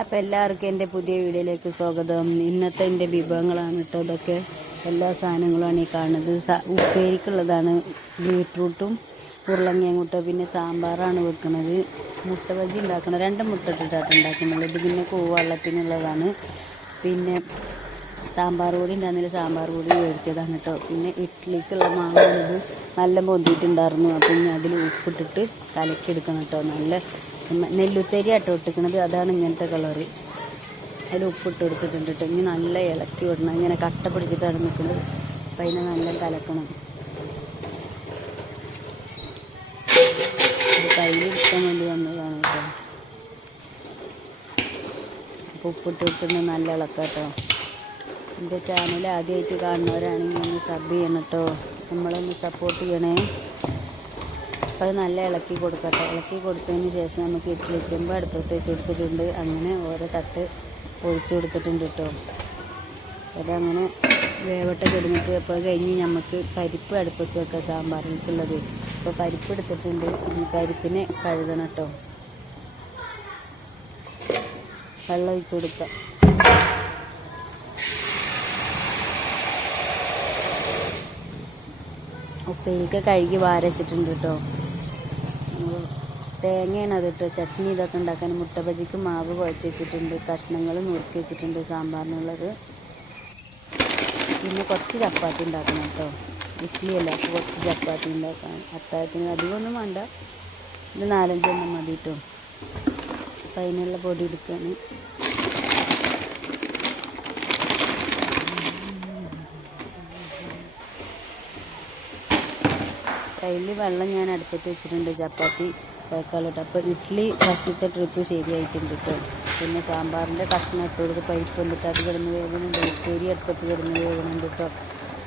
അപ്പം എല്ലാവർക്കും എന്റെ പുതിയ വീഡിയോയിലേക്ക് സ്വാഗതം. ഇന്നത്തെ എന്റെ വിഭവങ്ങളാണ് കേട്ടോ. ഇതൊക്കെ എല്ലാ സാധനങ്ങളുമാണ് ഈ കാണുന്നത്. ഉപ്പേരിക്കുള്ളതാണ് ബീട്രൂട്ടും ഉരുളങ്ങിയങ്ങോട്ടോ പിന്നെ സാമ്പാറാണ് വെക്കുന്നത്. മുട്ട ബജി ഉണ്ടാക്കണം. രണ്ട് മുട്ട ഇട്ടിട്ടാണ് ഉണ്ടാക്കുന്നത് ഇത് പിന്നെ കൂവെള്ളത്തിനുള്ളതാണ് പിന്നെ സാമ്പാർ പൊടി ഉണ്ടായിരുന്നില്ല. സാമ്പാർ പൊടി മേടിച്ചതാണ് കേട്ടോ. പിന്നെ ഇഡ്ഡലിക്കുള്ള മാവാണിത് നല്ല പൊന്തിയിട്ടുണ്ടായിരുന്നു. അപ്പം ഇനി അതിൽ ഉപ്പിട്ടിട്ട് കലക്കിയെടുക്കണം കേട്ടോ. നല്ല നെല്ലുത്തരി ആട്ടോ ഇട്ടിക്കണത് അതാണ് ഇങ്ങനത്തെ കളറ്. അതിൽ ഉപ്പിട്ട് കൊടുത്തിട്ടുണ്ട് കേട്ടോ. ഇനി നല്ല ഇളക്കി വിടണം. ഇങ്ങനെ കട്ട പിടിച്ചിട്ടാണ് നിൽക്കുന്നത്. അപ്പം അതിനെ നല്ല കലക്കണം. കയ്യിൽ ഇരിക്കാൻ വേണ്ടി വന്നതാണ് കേട്ടോ. ഉപ്പിട്ട് ഇട്ടിട്ട് നല്ല ഇളക്കാം കേട്ടോ എന്റെ ചാനൽ ആദ്യമായിട്ട് കാണുന്നവരാണെങ്കിൽ ഒന്ന് സബ് ചെയ്യണം കേട്ടോ നമ്മളൊന്ന് സപ്പോർട്ട് ചെയ്യണേ. അത് നല്ല ഇളക്കി കൊടുക്കട്ടെ. ഇളക്കി കൊടുത്തതിന് ശേഷം നമുക്ക് ഇഡ്ഡലി ചെമ്പ് അടുപ്പത്ത് വെച്ച് കൊടുത്തിട്ടുണ്ട്. അങ്ങനെ ഓരോ തട്ട് ഒഴിച്ചു കൊടുത്തിട്ടുണ്ട് കേട്ടോ അതങ്ങനെ വേവട്ട കിടന്നിട്ട് അപ്പോൾ കഴിഞ്ഞ് നമുക്ക് പരിപ്പ് അടുപ്പത്ത് വെക്കാം സാമ്പാറിലേക്കുള്ളത്. അപ്പോൾ പരിപ്പ് എടുത്തിട്ടുണ്ട്. ഈ പരിപ്പിനെ കഴുകണം കേട്ടോ വെള്ളം ഒഴിച്ചു കൊടുക്കാം. ഉപ്പേരിക്ക് കഴുകി വാരച്ചിട്ടുണ്ട് കേട്ടോ തേങ്ങയാണ് അത് കേട്ടോ ചട്നി ഇതൊക്കെ ഉണ്ടാക്കാൻ മുട്ട ബജിക്ക് മാവ് കുഴച്ച് വെച്ചിട്ടുണ്ട്. കഷ്ണങ്ങൾ നുറുക്കി വെച്ചിട്ടുണ്ട് സാമ്പാറിനുള്ളത്. പിന്നെ കുറച്ച് ചപ്പാത്തി ഉണ്ടാക്കണം കേട്ടോ ഇഡ്ഡലി അല്ല അപ്പോൾ കുറച്ച് ചപ്പാത്തി ഉണ്ടാക്കാൻ അത്താഴത്തിന് അധികമൊന്നും വേണ്ട. ഇത് നാലഞ്ചെണ്ണം മതി കേട്ടോ അപ്പം അതിനുള്ള പൊടി എടുക്കുകയാണ് കയ്യിൽ വെള്ളം ഞാൻ അടുപ്പത്ത് വെച്ചിട്ടുണ്ട് ചപ്പാത്തി കുഴക്കാളിട്ട് അപ്പോൾ ഇഡ്ഡലി ഫസ്റ്റത്തെ ട്രിപ്പ് ശരിയായിട്ടുണ്ട് കേട്ടോ പിന്നെ സാമ്പാറിന്റെ കഷ്ണം ഇട്ട് കൊടുത്ത് പരിപ്പ് വന്നിട്ട് അത് കിടന്ന് വേദനയുണ്ട് ഉപ്പേരി അടുപ്പത്ത് കിടന്ന് വേദനയുണ്ട് കേട്ടോ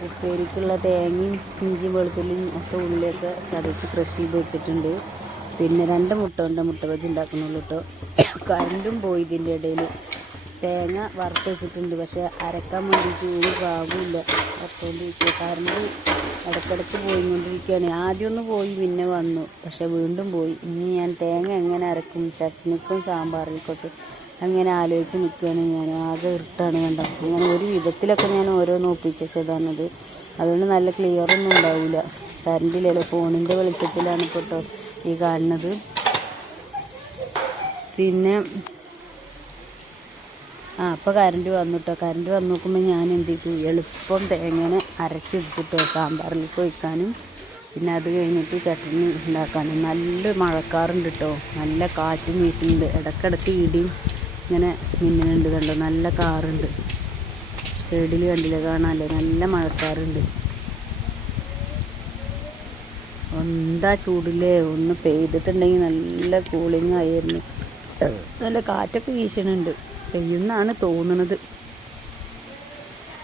ഉപ്പേരിക്കുള്ള തേങ്ങയും ഇഞ്ചിയും വെളുത്തുള്ളിയും ഒക്കെ ഉള്ളിയൊക്കെ ചതച്ച് ക്രഷ് ചെയ്ത് വെച്ചിട്ടുണ്ട്. പിന്നെ രണ്ട് മുട്ട ഉണ്ട് മുട്ട ബജി ഉണ്ടാക്കുന്നുള്ളൂ കേട്ടോ കറണ്ടും പോയി ഇതിന്റെ ഇടയിൽ. തേങ്ങ വറുത്ത് വെച്ചിട്ടുണ്ട് പക്ഷെ അരക്കാൻ വേണ്ടിയിട്ട് ഒരു ഭാഗമില്ല വറുത്തുകൊണ്ടിരിക്കുക കറണ്ട് ഇടയ്ക്കിടയ്ക്ക് പോയിക്കൊണ്ടിരിക്കുകയാണ്. ആദ്യം ഒന്ന് പോയി പിന്നെ വന്നു. പക്ഷേ വീണ്ടും പോയി. ഇനി ഞാൻ തേങ്ങ എങ്ങനെ അരക്കും? ചട്നിക്കും സാമ്പാറിലേക്കൊക്കെ അങ്ങനെ ആലോചിച്ച് നിൽക്കുകയാണ് ഞാൻ. ആകെ ഇരുട്ടാണ് കണ്ടത്. അങ്ങനെ ഒരു വിധത്തിലൊക്കെ ഞാൻ ഓരോന്ന് ഒപ്പിച്ചതാണത് അതുകൊണ്ട് നല്ല ക്ലിയർ ഒന്നും ഉണ്ടാവില്ല കറണ്ടില്ലല്ലോ ഫോണിന്റെ വെളിച്ചത്തിലാണ് ഇപ്പോൾ ഈ കാണുന്നത്. പിന്നെ ആ അപ്പോൾ കറണ്ട് വന്നു കറണ്ട് വന്ന് നോക്കുമ്പോൾ ഞാൻ എന്ത് ചെയ്തു എളുപ്പം തേങ്ങനെ അരച്ചെടുത്തിട്ടോ സാമ്പാറിലേക്ക് ഒഴിക്കാനും പിന്നെ അത് കഴിഞ്ഞിട്ട് ചട്നി ഉണ്ടാക്കാനും. നല്ല മഴക്കാറുണ്ട് കേട്ടോ നല്ല കാറ്റും വീശുന്നുണ്ട് ഇടയ്ക്കിടയ്ക്ക് ഇടിയും ഇങ്ങനെ മിന്നുന്നുണ്ട് കണ്ടോ? നല്ല കാറുണ്ട്. സൈഡിൽ കണ്ടില്ല? കാണാമല്ലേ നല്ല മഴക്കാറുണ്ട്. എന്താ ചൂടില്ലേ? ഒന്ന് പെയ്തിട്ടുണ്ടെങ്കിൽ നല്ല കൂളിംഗ് ആയിരുന്നു നല്ല കാറ്റൊക്കെ വീശുന്നുണ്ട് പെയ്യുന്നാണ് തോന്നുന്നത്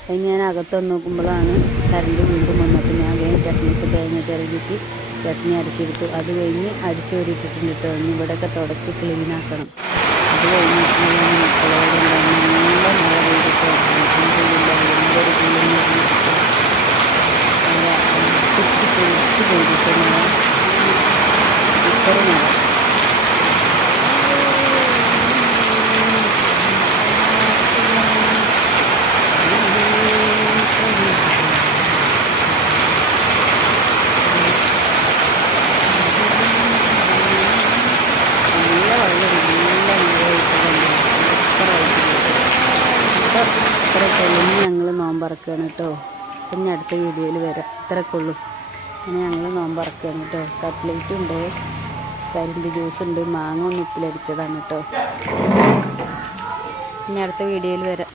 അത് ഞാൻ അകത്ത് വന്ന് നോക്കുമ്പോഴാണ് കറണ്ട് വീണ്ടും വന്നപ്പോൾ ഞാൻ വേഗം ചട്നിക്ക് തേങ്ങ ചിറകിട്ട് ചട്നി അരച്ചെടുത്തു. അത് കഴിഞ്ഞ് അടിച്ചോരിട്ടിട്ടുണ്ട് കേട്ടോ. ഇനി ഇവിടെയൊക്കെ തുടച്ച് ക്ലീനാക്കണം അത് കഴിഞ്ഞിട്ട് മക്കളോട്. നല്ല മഴ പെയ്തിട്ട് എന്തൊരു മഴ നല്ല വെള്ളം നല്ല മഴയായിട്ടുണ്ട് ഇത്രയൊക്കെ ഉള്ളൂ ഇനി ഞങ്ങൾ നോമ്പറക്കുകയാണ് കേട്ടോ പിന്നെ അടുത്ത വീഡിയോയിൽ വരാം. ഇത്രയൊക്കെ ഉള്ളൂ ഇനി ഞങ്ങൾ നോമ്പറക്കുകയാണ് കേട്ടോ. കട്ട്ലേറ്റ് ഉണ്ട്. കരിമ്പ് ജ്യൂസ് ഉണ്ട്. മാങ്ങ ഒന്നിപ്പിലടിച്ചതാണ് കേട്ടോ. ഇനി അടുത്ത വീഡിയോയിൽ വരാം.